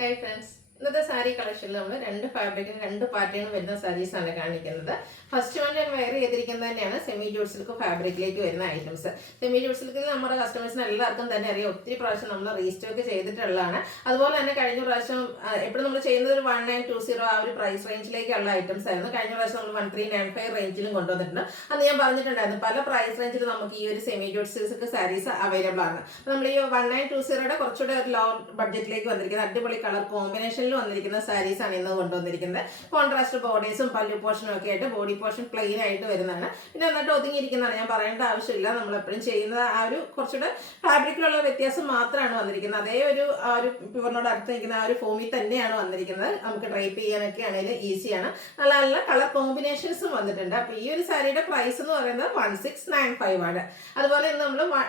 Hi friends. ഇന്നത്തെ സാരി കളക്ഷനിൽ നമ്മൾ രണ്ട് ഫാബ്രിക്കും രണ്ട് പാറ്റേണും വരുന്ന സാരീസാണ് കാണിക്കുന്നത്. ഫസ്റ്റ് വൺ ഞാൻ വെയർ ചെയ്തിരിക്കുന്നത് തന്നെയാണ് സെമി ജൂട്ട് സിൽക്ക് ഫാബ്രിക്കിലേക്ക് വരുന്ന ഐറ്റംസ്. സെമി ജൂട്ട് സിൽക്കിൽ നമ്മുടെ കസ്റ്റമേഴ്സിന് എല്ലാവർക്കും തന്നെ അറിയാം, ഒത്തിരി പ്രാവശ്യം നമ്മൾ റീസ്റ്റോക്ക് ചെയ്തിട്ടുള്ളതാണ്. അതുപോലെ തന്നെ കഴിഞ്ഞ പ്രാവശ്യം എപ്പോഴും നമ്മൾ ചെയ്യുന്നത് ഒരു 1920 ആ ഒരു പ്രൈസ് റേഞ്ചിലേക്കുള്ള ഐറ്റംസ് ആയിരുന്നു. കഴിഞ്ഞ പ്രാവശ്യം നമ്മൾ 1395 റേഞ്ചിലും കൊണ്ടുവന്നിട്ടുണ്ട്. അന്ന് ഞാൻ പറഞ്ഞിട്ടുണ്ടായിരുന്നു പല പ്രൈസ് റേഞ്ചിൽ നമുക്ക് ഈ ഒരു semi jute silk sarees available ആണ്. നമ്മൾ ഈ 1920 കുറച്ചുകൂടെ ഒരു ലോ ബഡ്ജറ്റിലേക്ക് വന്നിരിക്കുന്നത് അടിപൊളി കളർ കോമ്പിനേഷൻ വന്നിരിക്കുന്ന സാരീസ് ആണ് ഇന്ന് കൊണ്ടുവന്നിരിക്കുന്നത്. കോൺട്രാസ്റ്റ് ബോർഡേഴ്സും പല്ലു പോർഷനും ഒക്കെ ആയിട്ട് ബോഡി പോർഷൻ പ്ലെയിൻ ആയിട്ട് വരുന്നതാണ്. പിന്നെ എന്നിട്ട് ഒതുങ്ങിയിരിക്കുന്നതാണ്, ഞാൻ പറയേണ്ട ആവശ്യമില്ല. നമ്മൾ എപ്പോഴും ചെയ്യുന്നത് ആ ഒരു കുറച്ചുകൂടെ ഫാബ്രിക്കിലുള്ള വ്യത്യാസം മാത്രമാണ് വന്നിരിക്കുന്നത്. അതേ ഒരു ആ ഒരു പ്യുവറിനോട് അടുത്ത് നിൽക്കുന്ന ആ ഒരു ഫോമിൽ തന്നെയാണ് വന്നിരിക്കുന്നത്. നമുക്ക് ഡ്രൈപ്പ് ചെയ്യാനൊക്കെ ആണെങ്കിലും ഈസിയാണ്. നല്ല നല്ല കളർ കോമ്പിനേഷൻസും വന്നിട്ടുണ്ട്. അപ്പോൾ ഈ ഒരു സാരിയുടെ പ്രൈസ് എന്ന് പറയുന്നത് 1695 ആണ്. അതുപോലെ ഇന്ന് നമ്മൾ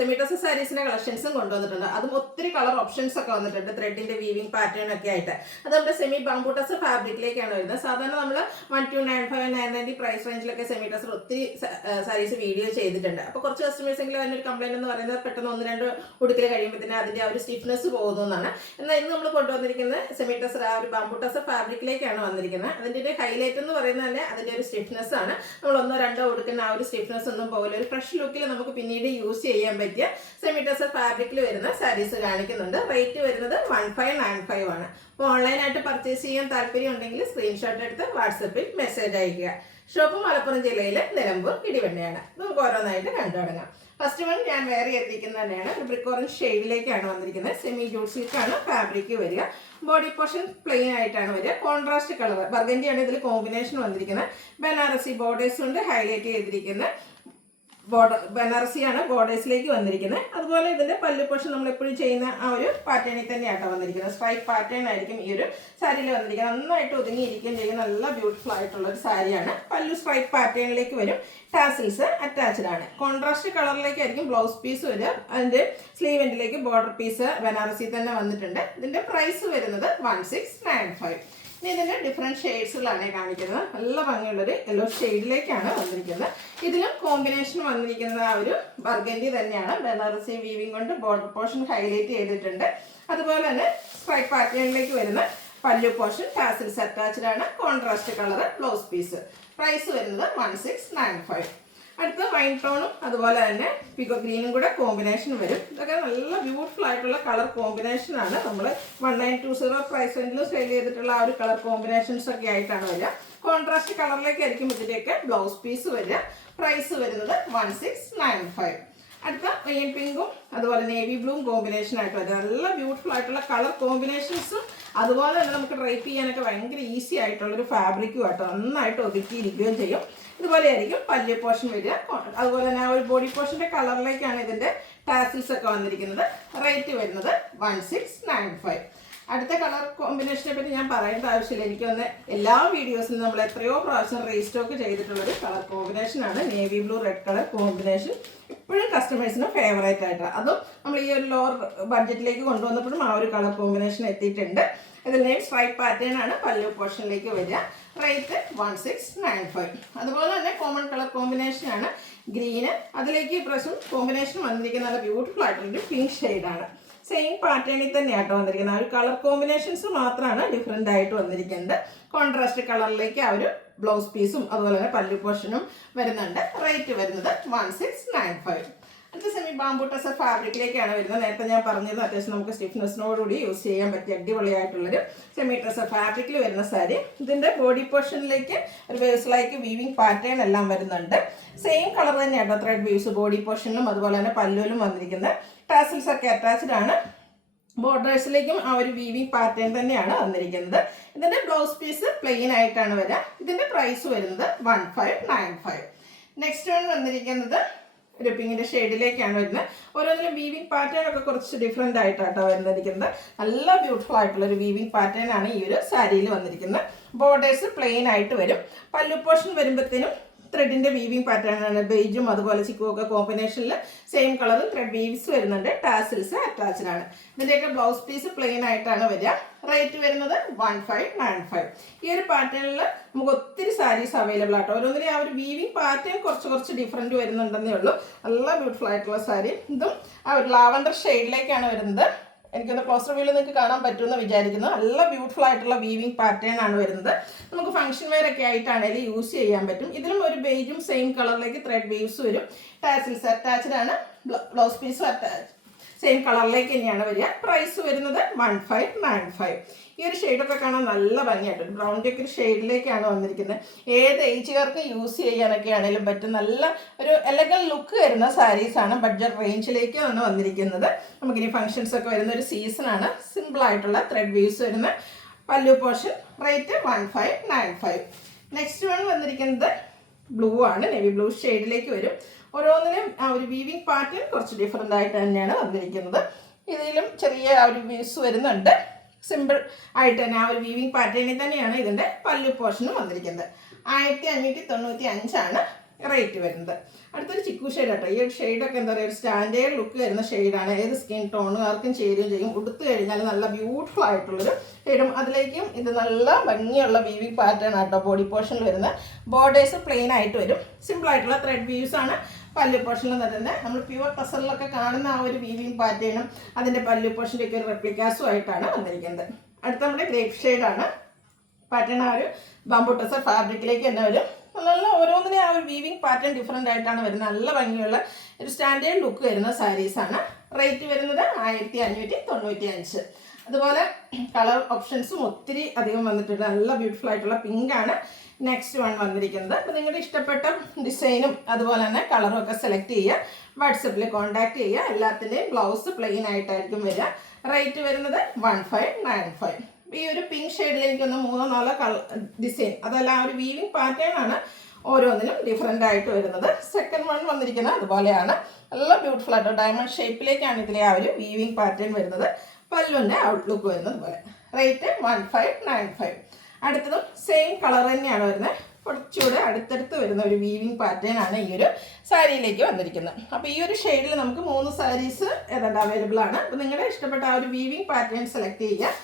സെമി ഡ്രസ് സാരീസിന്റെ കളക്ഷൻസും കൊണ്ടുവന്നിട്ടുണ്ട്. അതും ഒത്തിരി കളർ ഓപ്ഷൻസ് ഒക്കെ വന്നിട്ടുണ്ട്. ത്രെഡിന്റെ വീവിംഗ് പാറ്റേൺ ഒക്കെ ആയിട്ട് അത് നമ്മുടെ സെമി ബാംബൂട്ടസ് ഫാബ്രിക്കിലേക്കാണ് വരുന്നത്. സാധാരണ നമ്മൾ 1295 990 പ്രൈസ് റേഞ്ചിലൊക്കെ സെമി ഡ്രസ് ഒത്തിരി സാരീസ് വീഡിയോ ചെയ്തിട്ടുണ്ട്. അപ്പോൾ കുറച്ച് കസ്റ്റമേഴ്സ് എങ്കിലും അതിനൊരു കംപ്ലൈന്റ് എന്ന് പറയുന്നത് പെട്ടെന്ന് 1-2 ഉടുക്കൽ കഴിയുമ്പോഴത്തേന് അതിന്റെ ആ ഒരു സ്റ്റിഫ്നെസ് പോകുന്നതാണ്. എന്നാൽ ഇന്ന് നമ്മൾ കൊണ്ടുവന്നിരിക്കുന്നത് സെമി ഡ്രസ് ആ ഒരു ബാംബൂട്ടസ് ഫാബ്രിക്കിലേക്കാണ് വന്നിരിക്കുന്നത്. അതിന്റെ ഒരു ഹൈലൈറ്റ് എന്ന് പറയുന്നത് തന്നെ അതിന്റെ ഒരു സ്റ്റിഫ്നെസ് ആണ്. നമ്മൾ 1-2 ഉടുക്കുന്ന ആ ഒരു സ്റ്റിഫ്നെസ് ഒന്നും പോകില്ല. ഒരു ഫ്രഷ് ലുക്കിൽ നമുക്ക് പിന്നീട് യൂസ് ചെയ്യാൻ പറ്റിയ സെമി ഡ്രസ് ഫാബ്രിക്കിൽ വരുന്ന സാരീസ് കാണിക്കുന്നുണ്ട്. റേറ്റ് വരുന്നത് 1595 ആണ്. അപ്പോൾ ഓൺലൈനായിട്ട് പർച്ചേസ് ചെയ്യാൻ താല്പര്യം ഉണ്ടെങ്കിൽ സ്ക്രീൻഷോട്ട് എടുത്ത് വാട്സപ്പിൽ മെസ്സേജ് അയക്കുക. ഷോപ്പ് മലപ്പുറം ജില്ലയിലെ നിലമ്പൂർ ഇടിവണ്ണയാണ്. നമുക്ക് ഓരോന്നായിട്ട് കണ്ടു തുടങ്ങാം. ഫസ്റ്റ് വൺ ഞാൻ വേറെ ചെയ്തിരിക്കുന്നത് തന്നെയാണ് ഒരു ബ്രിക്ക് ഓറഞ്ച് ഷെയ്ഡിലേക്കാണ് വന്നിരിക്കുന്നത്. സെമി ജൂട്ട് സിൽക്കാണ് ഫാബ്രിക് വരിക. ബോഡി പോർഷൻ പ്ലെയിൻ ആയിട്ടാണ് വരിക. കോൺട്രാസ്റ്റ് കളർ ബർഗൻഡിയാണ് ഇതിൽ കോമ്പിനേഷൻ വന്നിരിക്കുന്നത്. ബനാറസി ബോർഡേഴ്സ് കൊണ്ട് ഹൈലൈറ്റ് ചെയ്തിരിക്കുന്ന ബോർഡർ ബനാറസിയാണ് ബോർഡേഴ്സിലേക്ക് വന്നിരിക്കുന്നത്. അതുപോലെ ഇതിന്റെ പല്ലു പോർഷൻ നമ്മൾ എപ്പോഴും ചെയ്യുന്ന ആ ഒരു പാറ്റേണിൽ തന്നെയാട്ടോ വന്നിരിക്കുന്നത്. സ്ട്രൈപ്പ് പാറ്റേൺ ആയിരിക്കും ഈ ഒരു സാരിയിൽ വന്നിരിക്കുന്നത്. നന്നായിട്ട് ഒതുങ്ങിയിരിക്കുകയും ചെയ്യുന്ന നല്ല ബ്യൂട്ടിഫുൾ ആയിട്ടുള്ള ഒരു സാരിയാണ്. പല്ലു സ്ട്രൈപ്പ് പാറ്റേണിലേക്ക് വരും. ടാസിൽസ് അറ്റാച്ച്ഡ് ആണ്. കോൺട്രാസ്റ്റ് കളറിലേക്കായിരിക്കും ബ്ലൗസ് പീസ് വരിക. അതിന്റെ സ്ലീവ് എൻഡിലേക്ക് ബോർഡർ പീസ് ബനാറസി തന്നെ വന്നിട്ടുണ്ട്. ഇതിന്റെ പ്രൈസ് വരുന്നത് 1695. ഇനി ഇതിന്റെ ഡിഫറെന്റ് ഷെയ്ഡ്സുകളാണ് കാണിക്കുന്നത്. നല്ല ഭംഗിയുള്ളൊരു യെല്ലോ ഷെയ്ഡിലേക്കാണ് വന്നിരിക്കുന്നത്. ഇതിലും കോമ്പിനേഷൻ വന്നിരിക്കുന്നത് ആ ഒരു ബർഗൻഡി തന്നെയാണ്. ബനാറസി വീവിംഗ് കൊണ്ട് ബോർഡർ പോർഷൻ ഹൈലൈറ്റ് ചെയ്തിട്ടുണ്ട്. അതുപോലെ തന്നെ സ്ട്രൈപ്പ് പാറ്റേണിലേക്ക് വരുന്ന പല്ലു പോർഷൻ ടാസിൽസ് അറ്റാച്ച്ഡ് ആണ്. Contrast colour blouse piece. Price വരുന്നത് 1695. അടുത്ത വൈൻ ടോണും അതുപോലെ തന്നെ പിക്കോ ഗ്രീനും കൂടെ കോമ്പിനേഷൻ വരും. ഇതൊക്കെ നല്ല ബ്യൂട്ടിഫുൾ ആയിട്ടുള്ള കളർ കോമ്പിനേഷൻ ആണ്. നമ്മൾ 1920 പ്രൈസ് റേഞ്ചിൽ സെയിൽ ചെയ്തിട്ടുള്ള ആ ഒരു കളർ കോമ്പിനേഷൻസ് ഒക്കെ ആയിട്ടാണ് വരിക. കോൺട്രാസ്റ്റ് കളറിലേക്കായിരിക്കും ഇതിൻ്റെയൊക്കെ ബ്ലൗസ് പീസ് വരിക. പ്രൈസ് വരുന്നത് 1695. അടുത്ത റെയിൻ പിങ്കും അതുപോലെ നേവി ബ്ലൂവും കോമ്പിനേഷൻ ആയിട്ട് വരും. നല്ല ബ്യൂട്ടിഫുൾ ആയിട്ടുള്ള കളർ കോമ്പിനേഷൻസും അതുപോലെ തന്നെ നമുക്ക് ഡ്രൈപ്പ് ചെയ്യാനൊക്കെ ഭയങ്കര ഈസി ആയിട്ടുള്ളൊരു ഫാബ്രിക്കും ആയിട്ട് നന്നായിട്ട് ഒതുക്കിയിരിക്കുകയും ചെയ്യും. ഇതുപോലെ ആയിരിക്കും പല്ല് പോർഷൻ വരിക. അതുപോലെ തന്നെ ഒരു ബോഡി പോർഷന്റെ കളറിലേക്കാണ് ഇതിന്റെ ടാസിൽസ് ഒക്കെ വന്നിരിക്കുന്നത്. റേറ്റ് വരുന്നത് 1695. അടുത്ത കളർ കോമ്പിനേഷനെ പറ്റി ഞാൻ പറയേണ്ട ആവശ്യമില്ല. എനിക്കൊന്ന് എല്ലാ വീഡിയോസിലും നമ്മൾ എത്രയോ പ്രാവശ്യം റീസ്റ്റോക്ക് ചെയ്തിട്ടുള്ളൊരു കളർ കോമ്പിനേഷനാണ് navy blue red colour combination. ഇപ്പോഴും കസ്റ്റമേഴ്സിന് ഫേവറേറ്റ് ആയിട്ടാണ്. അതും നമ്മൾ ഈ ഒരു ലോവർ ബഡ്ജറ്റിലേക്ക് കൊണ്ടുവന്നപ്പോഴും ആ ഒരു കളർ കോമ്പിനേഷൻ എത്തിയിട്ടുണ്ട്. ഇതിൻ്റെയും സ്ട്രൈപ്പ് പാറ്റേൺ ആണ് പല്ലു പോർഷനിലേക്ക് വരിക. റേറ്റ് 1695. അതുപോലെ തന്നെ കോമൺ കളർ കോമ്പിനേഷനാണ് ഗ്രീന്. അതിലേക്ക് ഇപ്രാവശ്യം കോമ്പിനേഷൻ വന്നിരിക്കുന്ന നല്ല ബ്യൂട്ടിഫുൾ ആയിട്ടുള്ളൊരു പിങ്ക് ഷെയ്ഡാണ്. സെയിം പാറ്റേണിൽ തന്നെയാട്ടോ വന്നിരിക്കുന്നത്. ആ ഒരു കളർ കോമ്പിനേഷൻസ് മാത്രമാണ് ഡിഫറെൻ്റ് ആയിട്ട് വന്നിരിക്കുന്നത്. കോൺട്രാസ്റ്റ് കളറിലേക്ക് ആ ഒരു ബ്ലൗസ് പീസും അതുപോലെ തന്നെ പല്ലു പോർഷനും വരുന്നുണ്ട്. റേറ്റ് വരുന്നത് 1695. അടുത്ത സെമി ബാംബൂട്ടസ് ഫാബ്രിക്കിലേക്കാണ് വരുന്നത്. നേരത്തെ ഞാൻ പറഞ്ഞത് അത്യാവശ്യം നമുക്ക് സ്റ്റിഫ്നെസ്സിനോടുകൂടി യൂസ് ചെയ്യാൻ പറ്റിയ അടിപൊളിയായിട്ടുള്ളൊരു സെമി ഡ്രസ് ഫാബ്രിക്കിൽ വരുന്ന സാരി. ഇതിൻ്റെ ബോഡി പോർഷനിലേക്ക് ഒരു വേഴ്സിലേക്ക് വീവിംഗ് പാറ്റേൺ എല്ലാം വരുന്നുണ്ട്. സെയിം കളർ തന്നെയാണ് ത്രെഡ് വീവ്സ് ബോഡി പോർഷനിലും അതുപോലെ തന്നെ പല്ലുവിലും വന്നിരിക്കുന്നത്. ടാസിൽസ് ഒക്കെ അറ്റാച്ച്ഡ് ആണ്. ബോർഡേഴ്സിലേക്കും ആ ഒരു വീവിംഗ് പാറ്റേൺ തന്നെയാണ് വന്നിരിക്കുന്നത്. ഇതിൻ്റെ ബ്ലൗസ് പീസ് പ്ലെയിൻ ആയിട്ടാണ് വരിക. ഇതിൻ്റെ പ്രൈസ് വരുന്നത് 1595. നെക്സ്റ്റ് വൺ വന്നിരിക്കുന്നത് ഒരു പിങ്കിൻ്റെ ഷെയ്ഡിലേക്കാണ് വരുന്നത്. ഓരോന്നിലും വീവിംഗ് പാറ്റേൺ ഒക്കെ കുറച്ച് ഡിഫറെൻ്റ് ആയിട്ടാട്ടോ വന്നിരിക്കുന്നത്. നല്ല ബ്യൂട്ടിഫുൾ ആയിട്ടുള്ള ഒരു വീവിംഗ് പാറ്റേൺ ആണ് ഈ ഒരു സാരിയിൽ വന്നിരിക്കുന്നത്. ബോർഡേഴ്സ് പ്ലെയിൻ ആയിട്ട് വരും. പല്ലു പോർഷൻ വരുമ്പോഴത്തേനും ത്രെഡിന്റെ വീവിംഗ് പാറ്റേൺ ആണ്. ബേജും അതുപോലെ ചിക്കും ഒക്കെ കോമ്പിനേഷനിൽ സെയിം കളറിൽ ത്രെഡ് വീവ്സ് വരുന്നുണ്ട്. ടാസിൽസ് അറ്റാച്ച്ഡ് ആണ്. ഇതിന്റെയൊക്കെ ബ്ലൗസ് പീസ് പ്ലെയിൻ ആയിട്ടാണ് വരിക. റേറ്റ് വരുന്നത് 1595. ഈ ഒരു പാറ്റേണിൽ നമുക്ക് ഒത്തിരി സാരീസ് അവൈലബിൾ ആട്ടോ. ഓരോന്നിനും ആ ഒരു വീവിംഗ് പാറ്റേൺ കുറച്ച് ഡിഫറെന്റ് വരുന്നുണ്ടെന്നേ ഉള്ളൂ. നല്ല ബ്യൂട്ടിഫുൾ ആയിട്ടുള്ള സാരി. ഇതും ആ ഒരു ലാവൻഡർ ഷെയ്ഡിലേക്കാണ് വരുന്നത്. എനിക്കൊന്ന് ക്ലോസ് റിവ്യൂവിൽ നിങ്ങൾക്ക് കാണാൻ പറ്റുമെന്ന് വിചാരിക്കുന്നു. നല്ല ബ്യൂട്ടിഫുൾ ആയിട്ടുള്ള വീവിങ് പാറ്റേൺ ആണ് വരുന്നത്. നമുക്ക് ഫംഗ്ഷൻ വെയർ ഒക്കെ ആയിട്ടാണെങ്കിലും യൂസ് ചെയ്യാൻ പറ്റും. ഇതിലും ഒരു ബേജും സെയിം കളറിലേക്ക് ത്രെഡ് വീവ്സ് വരും. ടാസിൽസ് അറ്റാച്ച്ഡ് ആണ്. ബ്ലൗസ് പീസും സെയിം കളറിലേക്ക് തന്നെയാണ് വരിക. പ്രൈസ് വരുന്നത് 1595. ഈ ഒരു ഷെയ്ഡൊക്കെ കാണാൻ നല്ല ഭംഗിയായിട്ട് ഒരു ബ്രൗണിൻ്റെ ഒക്കെ ഒരു ഷെയ്ഡിലേക്കാണ് വന്നിരിക്കുന്നത്. ഏത് ഏജുകാർക്ക് യൂസ് ചെയ്യാനൊക്കെ ആണെങ്കിലും പറ്റും. നല്ല ഒരു എലഗൻ ലുക്ക് വരുന്ന സാരീസാണ്. ബഡ്ജറ്റ് റേഞ്ചിലേക്കാണ് വന്നിരിക്കുന്നത്. നമുക്കിനി ഫംഗ്ഷൻസ് ഒക്കെ വരുന്ന ഒരു സീസണാണ്. സിമ്പിളായിട്ടുള്ള ത്രെഡ് വീവ്സ് വരുന്ന pallu portion. Rate 1595. Next one വന്നിരിക്കുന്നത് ബ്ലൂ ആണ്. നേവി ബ്ലൂ ഷെയ്ഡിലേക്ക് വരും. ഓരോന്നിനും ആ ഒരു വീവിങ് പാറ്റേൺ കുറച്ച് ഡിഫറെൻ്റ് ആയിട്ട് തന്നെയാണ് വന്നിരിക്കുന്നത്. ഇതിലും ചെറിയ ആ ഒരു വീവ്സ് വരുന്നുണ്ട്. സിമ്പിൾ ആയിട്ട് തന്നെ ആ ഒരു വീവിങ് പാറ്റേണിൽ തന്നെയാണ് ഇതിൻ്റെ പല്ലു പോർഷനും വന്നിരിക്കുന്നത്. 1595 റേറ്റ് വരുന്നത്. അടുത്തൊരു ചിക്കു ഷെയ്ഡ് കേട്ടോ. ഈ ഒരു ഷെയ്ഡൊക്കെ എന്താ പറയുക, ഒരു സ്റ്റാൻഡേർഡ് ലുക്ക് വരുന്ന ഷെയ്ഡാണ്. ഏത് സ്കിൻ ടോണുകാർക്കും ചേരുകയും ചെയ്യും. ഉടുത്ത് കഴിഞ്ഞാൽ നല്ല ബ്യൂട്ടിഫുൾ ആയിട്ടുള്ളൊരു ഷെയ്ഡും അതിലേക്കും ഇത് നല്ല ഭംഗിയുള്ള വീവിങ് പാറ്റേൺ ആട്ടോ. ബോഡി പോർഷനിൽ വരുന്ന ബോർഡേഴ്സ് പ്ലെയിൻ ആയിട്ട് വരും. സിമ്പിൾ ആയിട്ടുള്ള ത്രെഡ് വീവ്സ് ആണ് പല്ലു പോർഷനിൽ വരുന്നത്. നമ്മൾ പ്യുവർ ടസറിലൊക്കെ കാണുന്ന ആ ഒരു വീവിങ് പാറ്റേണും അതിൻ്റെ പല്ലു പോർഷൻ്റെ ഒക്കെ ഒരു റെപ്ലിക്കാസും ആയിട്ടാണ് വന്നിരിക്കുന്നത്. അടുത്ത നമ്മുടെ ഗ്രേപ്പ് ഷെയ്ഡാണ് പാറ്റേൺ. ആ ഒരു ബാംബൂ ടസർ ഫാബ്രിക്കിലേക്ക് തന്നെ വരും. നല്ല ഓരോന്നിനും ആ ഒരു വീവിങ് പാറ്റേൺ ഡിഫറെൻ്റ് ആയിട്ടാണ് വരുന്നത്. നല്ല ഭംഗിയുള്ള ഒരു സ്റ്റാൻഡേർഡ് ലുക്ക് വരുന്ന സാരീസാണ്. റേറ്റ് വരുന്നത് 1595. അതുപോലെ കളർ ഓപ്ഷൻസും ഒത്തിരി അധികം വന്നിട്ടുണ്ട്. നല്ല ബ്യൂട്ടിഫുൾ ആയിട്ടുള്ള പിങ്കാണ് നെക്സ്റ്റ് വൺ വന്നിരിക്കുന്നത്. അപ്പോൾ നിങ്ങളുടെ ഇഷ്ടപ്പെട്ട ഡിസൈനും അതുപോലെ തന്നെ കളറും ഒക്കെ സെലക്ട് ചെയ്യുക. വാട്സപ്പിൽ കോൺടാക്ട് ചെയ്യുക. എല്ലാത്തിൻ്റെയും ബ്ലൗസ് പ്ലെയിൻ ആയിട്ടായിരിക്കും വരിക. റേറ്റ് വരുന്നത് 1595. ഈ ഒരു പിങ്ക് ഷെയ്ഡിൽ എനിക്കൊന്ന് 3-4 ഡിസൈൻ, അതല്ല ആ ഒരു വീവിങ് പാറ്റേൺ ആണ് ഓരോന്നിനും ഡിഫറെൻ്റ് ആയിട്ട് വരുന്നത്. സെക്കൻഡ് വൺ വന്നിരിക്കുന്നത് അതുപോലെയാണ്. നല്ല ബ്യൂട്ടിഫുൾ ആയിട്ട് ഡയമണ്ട് ഷേപ്പിലേക്കാണ് ഇതിലെ ആ ഒരു വീവിങ് പാറ്റേൺ വരുന്നത്. പല്ലുവിൻ്റെ ഔട്ട്ലുക്ക് വരുന്നത് പോലെ. റേറ്റ് 1595. അടുത്തതും സെയിം കളർ തന്നെയാണ് വരുന്നത്. കുറച്ചുകൂടെ അടുത്തടുത്ത് വരുന്ന ഒരു വീവിങ് പാറ്റേൺ ആണ് ഈ ഒരു സാരിയിലേക്ക് വന്നിരിക്കുന്നത്. അപ്പോൾ ഈ ഒരു ഷെയ്ഡിൽ നമുക്ക് 3 സാരീസ് ഏതാണ്ട് അവൈലബിൾ ആണ്. അപ്പോൾ നിങ്ങളുടെ ഇഷ്ടപ്പെട്ട ആ ഒരു വീവിങ് പാറ്റേൺ സെലക്ട് ചെയ്യുക.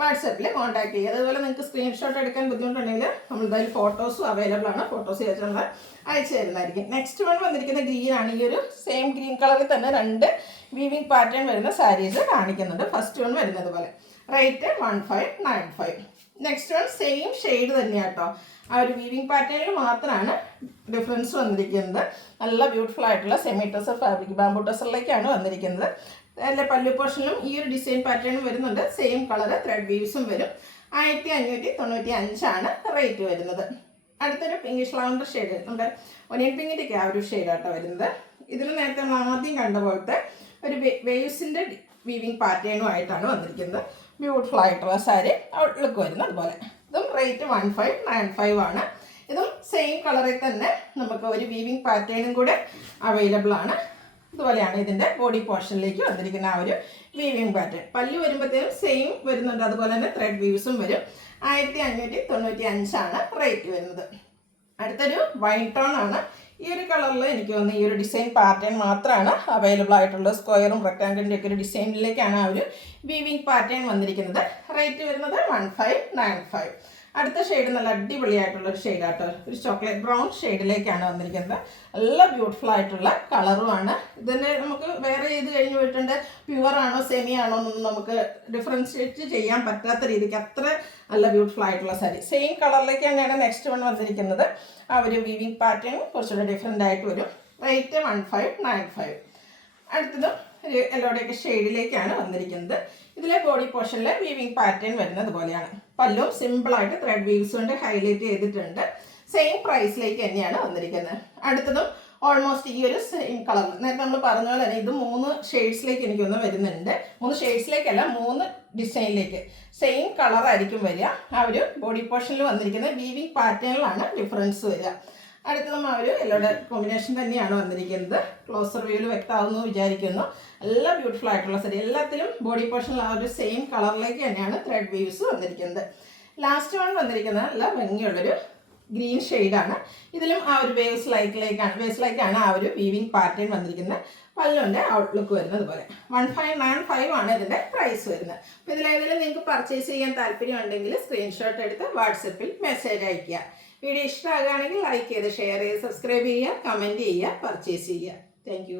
വാട്സാപ്പിൽ കോൺടാക്ട് ചെയ്യുക. അതുപോലെ നിങ്ങൾക്ക് സ്ക്രീൻഷോട്ട് എടുക്കാൻ ബുദ്ധിമുട്ടുണ്ടെങ്കിൽ നമ്മളെന്തായാലും ഫോട്ടോസും അവൈലബിൾ ആണ്. ഫോട്ടോസ് അയച്ച് നമ്മൾ അയച്ചു തരുന്നതായിരിക്കും. നെക്സ്റ്റ് വൺ വന്നിരിക്കുന്ന ഗ്രീൻ ആണ്. ഈ ഒരു സെയിം ഗ്രീൻ കളറിൽ തന്നെ 2 വീവിങ് പാറ്റേൺ വരുന്ന സാരീസ് കാണിക്കുന്നുണ്ട്. ഫസ്റ്റ് വൺ വരുന്നത് പോലെ. Rate 1595. Next one same shade തന്നെയാണ് കേട്ടോ. ആ ഒരു വീവിങ് പാറ്റേണിൽ മാത്രമാണ് ഡിഫറൻസ് വന്നിരിക്കുന്നത്. നല്ല ബ്യൂട്ടിഫുൾ ആയിട്ടുള്ള സെമി ടസർ ഫാബ്രിക് ബാംബൂ ടസറിലേക്കാണ് വന്നിരിക്കുന്നത്. അതിൻ്റെ പല്ലു പോർഷനിലും ഈ ഒരു ഡിസൈൻ പാറ്റേണും വരുന്നുണ്ട്. സെയിം കളർ ത്രെഡ് വീവ്സും വരും. 1595 റേറ്റ് വരുന്നത്. അടുത്തൊരു പിങ്കിഷ് ലാവണ്ടർ ഷെയ്ഡ്, നമ്മുടെ ഒനിയൻ പിങ്കിൻ്റെ ഒക്കെ ആ ഒരു ഷെയ്ഡാട്ടോ വരുന്നത്. ഇതിൽ നേരത്തെ നമ്മൾ ആദ്യം കണ്ട പോലത്തെ ഒരു വേവ്സിൻ്റെ വീവിങ് പാറ്റേണും ആയിട്ടാണ് വന്നിരിക്കുന്നത്. ബ്യൂട്ടിഫുൾ ആയിട്ടുള്ള സാരി ഔട്ട്ലുക്ക് വരുന്നത് അതുപോലെ. ഇതും റേറ്റ് 1595 ആണ്. ഇതും സെയിം കളറിൽ തന്നെ നമുക്ക് ഒരു വീവിങ് പാറ്റേണും കൂടെ അവൈലബിൾ ആണ്. ഇതുപോലെയാണ് ഇതിൻ്റെ ബോഡി പോർഷനിലേക്ക് വന്നിരിക്കുന്ന ആ ഒരു വീവിങ് പാറ്റേൺ. പല്ലു വരുമ്പോഴത്തേനും സെയിം വരുന്നുണ്ട്. അതുപോലെ തന്നെ ത്രെഡ് വീവ്സും വരും. 1595 റേറ്റ് വരുന്നത്. അടുത്തൊരു വൈൻ ടോൺ ആണ്. ഈ ഒരു കളറിൽ എനിക്ക് തോന്നുന്നു ഈ ഒരു ഡിസൈൻ പാറ്റേൺ മാത്രമാണ് അവൈലബിൾ ആയിട്ടുള്ളത്. സ്ക്വയറും റെക്ടാങ്കിളിൻ്റെ ഒക്കെ ഒരു ഡിസൈനിലേക്കാണ് ആ ഒരു വീവിങ് പാറ്റേൺ വന്നിരിക്കുന്നത്. റേറ്റ് വരുന്നത് 1595. അടുത്ത ഷെയ്ഡ് നല്ല അടിപൊളിയായിട്ടുള്ളൊരു ഷെയ്ഡാട്ടോ. ഒരു ചോക്ലേറ്റ് ബ്രൗൺ ഷെയ്ഡിലേക്കാണ് വന്നിരിക്കുന്നത്. നല്ല ബ്യൂട്ടിഫുൾ ആയിട്ടുള്ള കളറുമാണ്. ഇതിൻ്റെ നമുക്ക് വേറെ ചെയ്ത് കഴിഞ്ഞ് പോയിട്ടുണ്ട് പ്യുവർ ആണോ സെമി ആണോ എന്നൊന്നും നമുക്ക് ഡിഫറൻഷിയേറ്റ് ചെയ്യാൻ പറ്റാത്ത രീതിക്ക് അത്ര നല്ല ബ്യൂട്ടിഫുൾ ആയിട്ടുള്ള സാരി. സെയിം കളറിലേക്ക് തന്നെയാണ് നെക്സ്റ്റ് വൺ വന്നിരിക്കുന്നത്. ആ ഒരു വീവിങ് പാറ്റേൺ കുറച്ചുകൂടെ ഡിഫറെൻ്റ് ആയിട്ട് വരും. റേറ്റ് 1595. അടുത്തതും ഒരു യെല്ലോടെയൊക്കെ ഷെയ്ഡിലേക്കാണ് വന്നിരിക്കുന്നത്. ഇതിലെ ബോഡി പോർഷനിൽ വീവിങ് പാറ്റേൺ വരുന്നത് പോലെയാണ്. പല്ലും സിമ്പിളായിട്ട് ത്രെഡ് വീവ്സ് കൊണ്ട് ഹൈലൈറ്റ് ചെയ്തിട്ടുണ്ട്. സെയിം പ്രൈസിലേക്ക് തന്നെയാണ് വന്നിരിക്കുന്നത്. അടുത്തതും ഓൾമോസ്റ്റ് ഈ ഒരു സെയിം കളർ. നേരത്തെ നമ്മൾ പറഞ്ഞ പോലെ തന്നെ ഇത് 3 ഷെയ്ഡ്സിലേക്ക് എനിക്കൊന്ന് വരുന്നുണ്ട്. 3 ഷെയ്ഡ്സിലേക്കല്ല 3 ഡിസൈനിലേക്ക് സെയിം കളറായിരിക്കും വരിക. ആ ഒരു ബോഡി പോർഷനിൽ വന്നിരിക്കുന്ന വീവിങ് പാറ്റേണിലാണ് ഡിഫറൻസ് വരിക. അടുത്തതും ആ ഒരു യെല്ലോയുടെ കോമ്പിനേഷൻ തന്നെയാണ് വന്നിരിക്കുന്നത്. ക്ലോസർ വ്യൂവിൽ വ്യക്തമാകുന്നു വിചാരിക്കുന്നു. എല്ലാം ബ്യൂട്ടിഫുൾ ആയിട്ടുള്ള സാരി. എല്ലാത്തിലും ബോഡി പോർഷനിൽ ആ ഒരു സെയിം കളറിലേക്ക് തന്നെയാണ് ത്രെഡ് വീവ്സ് വന്നിരിക്കുന്നത്. ലാസ്റ്റ് വൺ വന്നിരിക്കുന്നത് നല്ല ഭംഗിയുള്ളൊരു ഗ്രീൻ ഷെയ്ഡാണ്. ഇതിലും ആ ഒരു വേവ്സ് ലൈക്കാണ് ആ ഒരു വീവിങ് പാറ്റേൺ വന്നിരിക്കുന്നത്. പല്ലുവിൻ്റെ ഔട്ട്ലുക്ക് വരുന്നത് പോലെ. 1595 ആണ് ഇതിൻ്റെ പ്രൈസ് വരുന്നത്. അപ്പോൾ ഇതിലേതെങ്കിലും നിങ്ങൾക്ക് പർച്ചേസ് ചെയ്യാൻ താല്പര്യമുണ്ടെങ്കിൽ സ്ക്രീൻഷോട്ട് എടുത്ത് വാട്സപ്പിൽ മെസ്സേജ് അയയ്ക്കുക. വീഡിയോ ഇഷ്ടമാകുകയാണെങ്കിൽ ലൈക്ക് ചെയ്ത് ഷെയർ ചെയ്ത് സബ്സ്ക്രൈബ് ചെയ്യുക, കമൻറ്റ് ചെയ്യുക, പർച്ചേസ് ചെയ്യുക. താങ്ക്